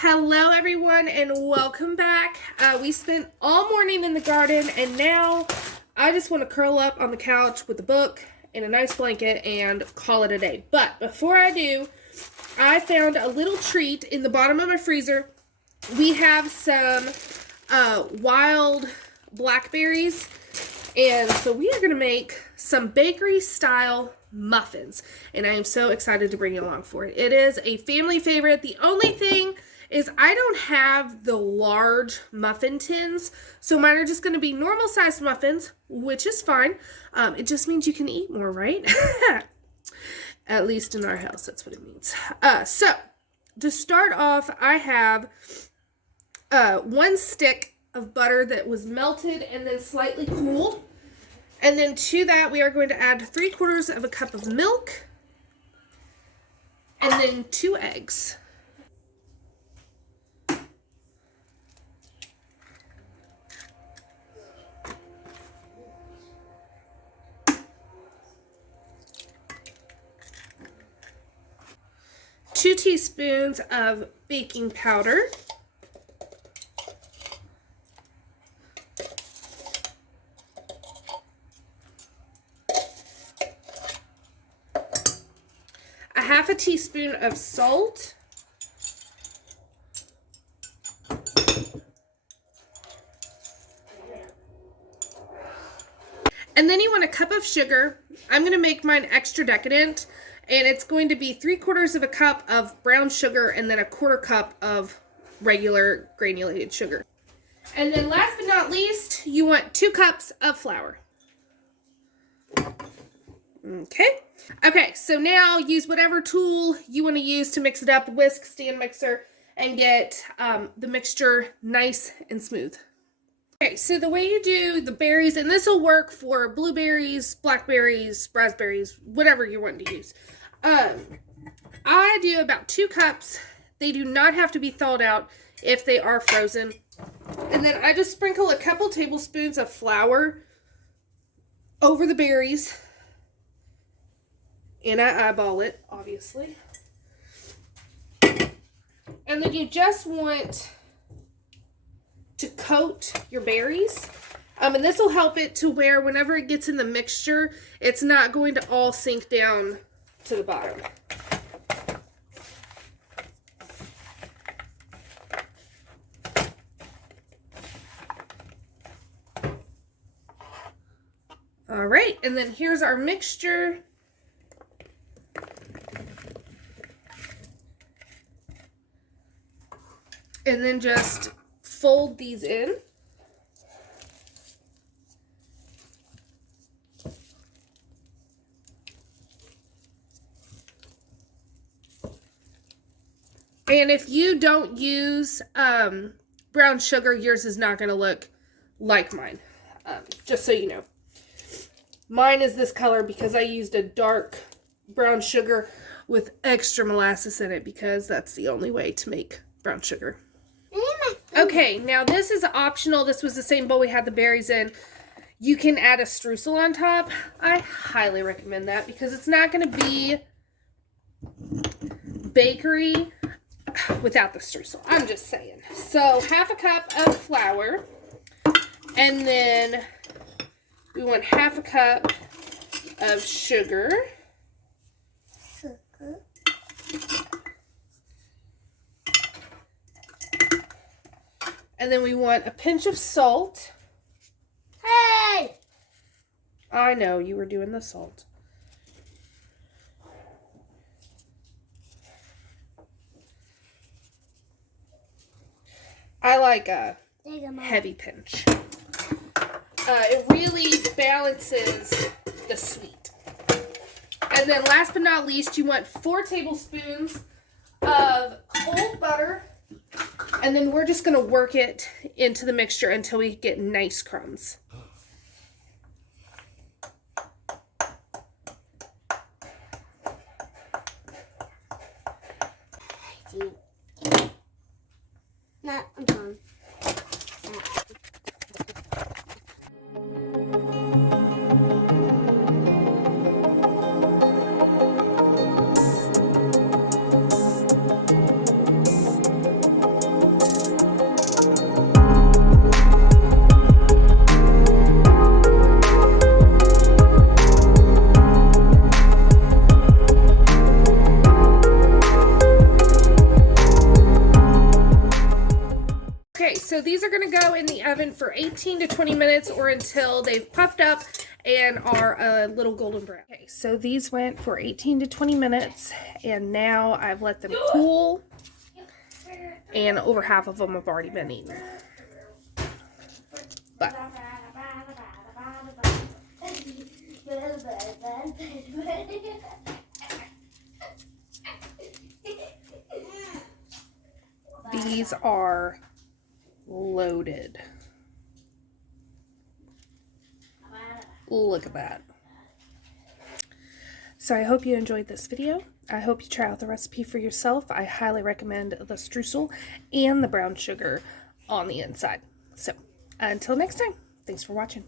Hello everyone and welcome back. We spent all morning in the garden and now I just want to curl up on the couch with a book and a nice blanket and call it a day. But before I do, I found a little treat in the bottom of my freezer. We have some wild blackberries, and so we are going to make some bakery style muffins, and I am so excited to bring you along for it. It is a family favorite. The only thing is I don't have the large muffin tins, so mine are just going to be normal sized muffins, which is fine. It just means you can eat more, right? At least in our house, that's what it means. So to start off, I have 1 stick of butter that was melted and then slightly cooled. And then to that, we are going to add 3/4 of a cup of milk and then 2 eggs. Two teaspoons of baking powder. A 1/2 teaspoon of salt. And then you want a cup of sugar. I'm going to make mine extra decadent, and it's going to be 3/4 of a cup of brown sugar and then a 1/4 cup of regular granulated sugar. And then last but not least, you want 2 cups of flour. Okay, so now use whatever tool you want to use to mix it up, whisk, stand mixer, and get the mixture nice and smooth. Okay, so the way you do the berries, and this will work for blueberries, blackberries, raspberries, whatever you want to use. I do about 2 cups. They do not have to be thawed out if they are frozen. And then I just sprinkle a couple tablespoons of flour over the berries. And I eyeball it, obviously. And then you just want to coat your berries. And this will help it to where whenever it gets in the mixture, it's not going to all sink down to the bottom. All right, and then here's our mixture. And then just fold these in. And if you don't use brown sugar, yours is not going to look like mine. Just so you know. Mine is this color because I used a dark brown sugar with extra molasses in it because that's the only way to make brown sugar. Okay, now this is optional. This was the same bowl we had the berries in. You can add a streusel on top. I highly recommend that because it's not going to be bakery without the streusel. I'm just saying. So 1/2 cup of flour, and then we want 1/2 cup of sugar. And then we want a pinch of salt. Hey! I know, you were doing the salt. I like a heavy pinch. It really balances the sweet. And then last but not least, you want 4 tablespoons of cold butter. And then we're just going to work it into the mixture until we get nice crumbs. No, I'm done. so these are going to go in the oven for 18 to 20 minutes or until they've puffed up and are a little golden brown. Okay, so these went for 18 to 20 minutes, and now I've let them cool, and over half of them have already been eaten. But these are loaded. Look at that. So I hope you enjoyed this video. I hope you try out the recipe for yourself. I highly recommend the streusel and the brown sugar on the inside. So until next time, thanks for watching.